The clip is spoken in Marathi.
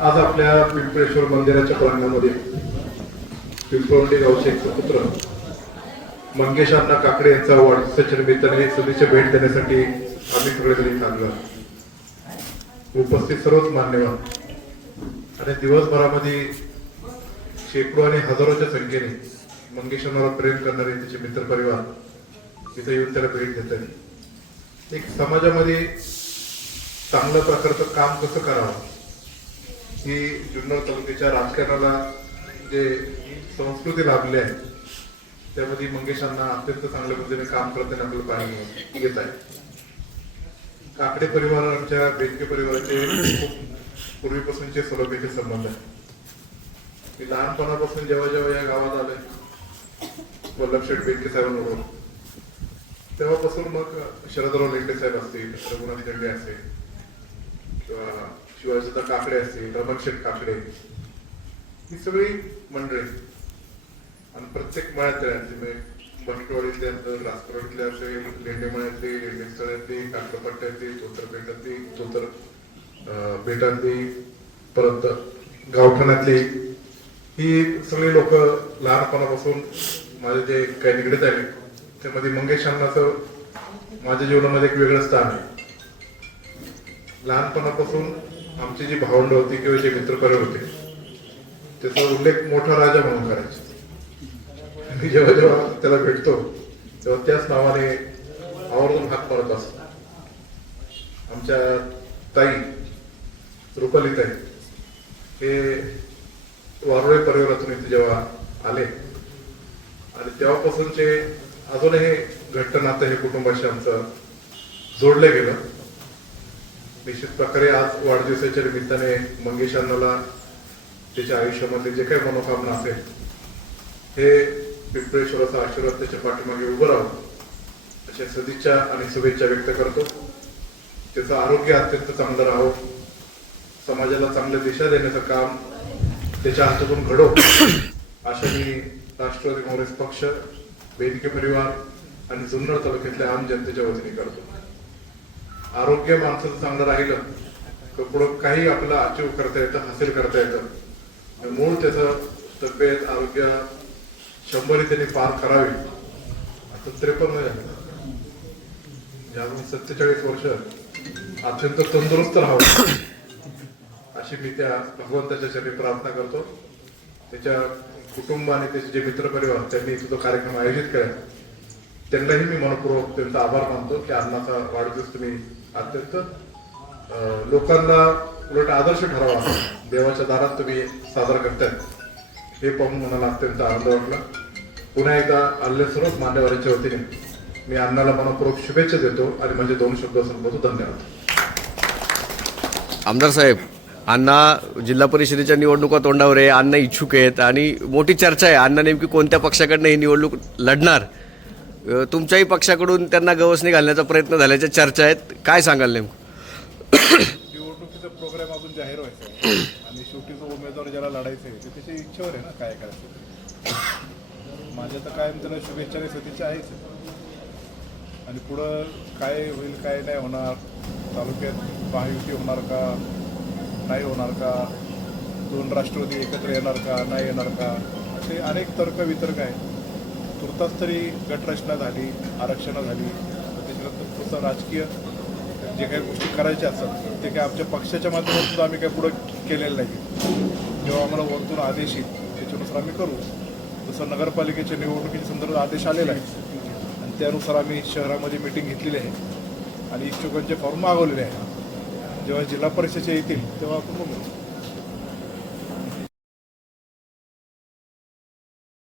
आज आपल्या पिंपळेश्वर मंदिराच्या प्रांगणामध्ये पिंपळवंडी गावचे एक पुत्र मंगेश अण्णा काकडे यांचा वाढदिवसाच्या निमित्ताने शुभेच्छा भेट देण्यासाठी आम्ही सगळेजण तरी आलो उपस्थित सर्वच मान्यवर आणि दिवसभरामध्ये शेकडो आणि हजारोच्या संख्येने मंगेश अण्णाला प्रेम करणारे त्याचे मित्र परिवार तिथे येऊन त्याला भेट देत एक समाजामध्ये चांगल्या प्रकारचं काम कसं करावं? ही जुन्नर तालुक्याच्या राजकारणाला जे संस्कृती लाभली आहे त्यामध्ये मंगेशांना अत्यंत चांगल्या पद्धतीने काम करताना आपलं पाणी येत आहे. काकडे परिवार आमच्या बेटके परिवाराचे खूप पूर्वीपासूनचे सलोख्याचे संबंध आहे मी लहानपणापासून जेव्हा जेव्हा या गावात आलोय वल्लभशेठ बेटके साहेबांबरोबर तेव्हापासून मग शरदराव लेंडे साहेब असतील रघुनाथ लेंडे असेल किंवा शिवाजीदा काकडे असतील रमणशेठ काकडे. ही सगळी मंडळी. आणि प्रत्येक मळ्यातल्या म्हणजे बंटवाडीतले असतील राजकारणातले असेल लेंडे मळ्यातली लेंडे स्थळातली काकडपट्ट्यातली चोतर चोतर बेटातली परत गावठाणातली. ही सगळी लोक लहानपणापासून माझे जे काही निगडीत आले त्यामध्ये मंगेश अण्णाचं माझ्या जीवनामध्ये एक वेगळं स्थान आहे. लहानपणापासून आमची जी भावंड होती किंवा जे मित्रपरिवार होते त्याचा उल्लेख मोठा राजा म्हणून करायचा. मी जेव्हा जेव्हा त्याला भेटतो तेव्हा त्याच नावाने आवर्जून हात मारत असतो. आमच्या ताई रुपाली ताई हे वारुळे परिवारातून इथे जेव्हा आले आणि तेव्हापासूनचे अजूनही घट्ट नातं हे कुटुंबाशी आमचं जोडलं गेलं. निश्चित प्रकारे आज वाढदिवसाच्या निमित्ताने मंगेश अण्णाला त्याच्या आयुष्यामध्ये जे काही मनोकामना असेल हे पिंपळेश्वराचा आशीर्वाद त्याच्या पाठीमागे उभं राहावं अशा सदिच्छा आणि शुभेच्छा व्यक्त करतो. त्याचं आरोग्य अत्यंत चांगलं राहो. समाजाला चांगल्या दिशा देण्याचं काम त्याच्या हातातून घडो. अशा मी राष्ट्रवादी काँग्रेस पक्ष वेदिके परिवार आणि जुन्नर तालुक्यातल्या आम जनतेच्या वतीने करतो. आरोग्य माणसाचं चांगलं राहिलं तर पुढं काही आपलं अचीव करता येतं हासिल करता येतं. मूळ त्याचं तब्येत आरोग्य शंभरी त्यांनी पार करावी. आता त्रेपन्न झालं सत्तेचाळीस वर्ष अत्यंत तंदुरुस्त राहावं अशी मी त्या भगवंताच्या चरणी प्रार्थना करतो. त्याच्या कुटुंब आणि त्याचे जे मित्रपरिवार त्यांनी तो कार्यक्रम आयोजित केला. त्यांनाही मी मनपूर्वक त्यांचा आभार मानतो की अण्णाचा वाढदिवस तुम्ही अत्यंत लोकांना उलट आदर्श ठरावा. देवाच्या दारात तुम्ही साजरा करताय. हे पाहून मनाला अत्यंत आनंद वाटला. पुन्हा एकदा आलेल्या सर्वच मान्यवरांच्या वतीने मी अण्णाला मनपूर्वक शुभेच्छा देतो आणि माझे दोन शब्द संबोधतो धन्यवाद. आमदार साहेब अण्णा जिल्हा परिषदेच्या निवडणुका तोंडावर आहे अण्णा इच्छुक आहेत आणि मोठी चर्चा आहे. अण्णा नेमकी कोणत्या पक्षाकडनं ही निवडणूक लढणार? तुमच्याही पक्षाकडून त्यांना गवसणी घालण्याचा प्रयत्न झाल्याच्या चर्चा आहेत. काय सांगाल नेमकं? निवडणुकीचा प्रोग्राम अजून जाहीर व्हायचा आहे. आणि शेवटी जो उमेदवार ज्याला लढायचं आहे ते त्याच्या इच्छेवर आहे ना काय करायचं माझ्या तर कायम त्याला शुभेच्छा आणि आहेच आहे. आणि पुढं काय होईल काय नाही होणार तालुक्यात महायुती होणार का नाही होणार का दोन राष्ट्रवादी एकत्र येणार का नाही येणार का असे अनेक तर्क वितर्क आहेत. आत्ताच तरी गटरचना झाली आरक्षणं झाली त्याच्यानंतर पुढचं राजकीय जे काही गोष्टी करायच्या असतात ते काय आमच्या पक्षाच्या माध्यमातून आम्ही काही पुढं केलेलं नाही. जेव्हा आम्हाला वरतून आदेश येईल त्याच्यानुसार आम्ही करू. जसं नगरपालिकेच्या निवडणुकीच्या संदर्भात आदेश आलेला आहे आणि त्यानुसार आम्ही शहरामध्ये मिटिंग घेतलेली आहे आणि इच्छुकांचे फॉर्म मागवलेले आहे. जेव्हा जिल्हा परिषदेचे येतील तेव्हा आपण बघू.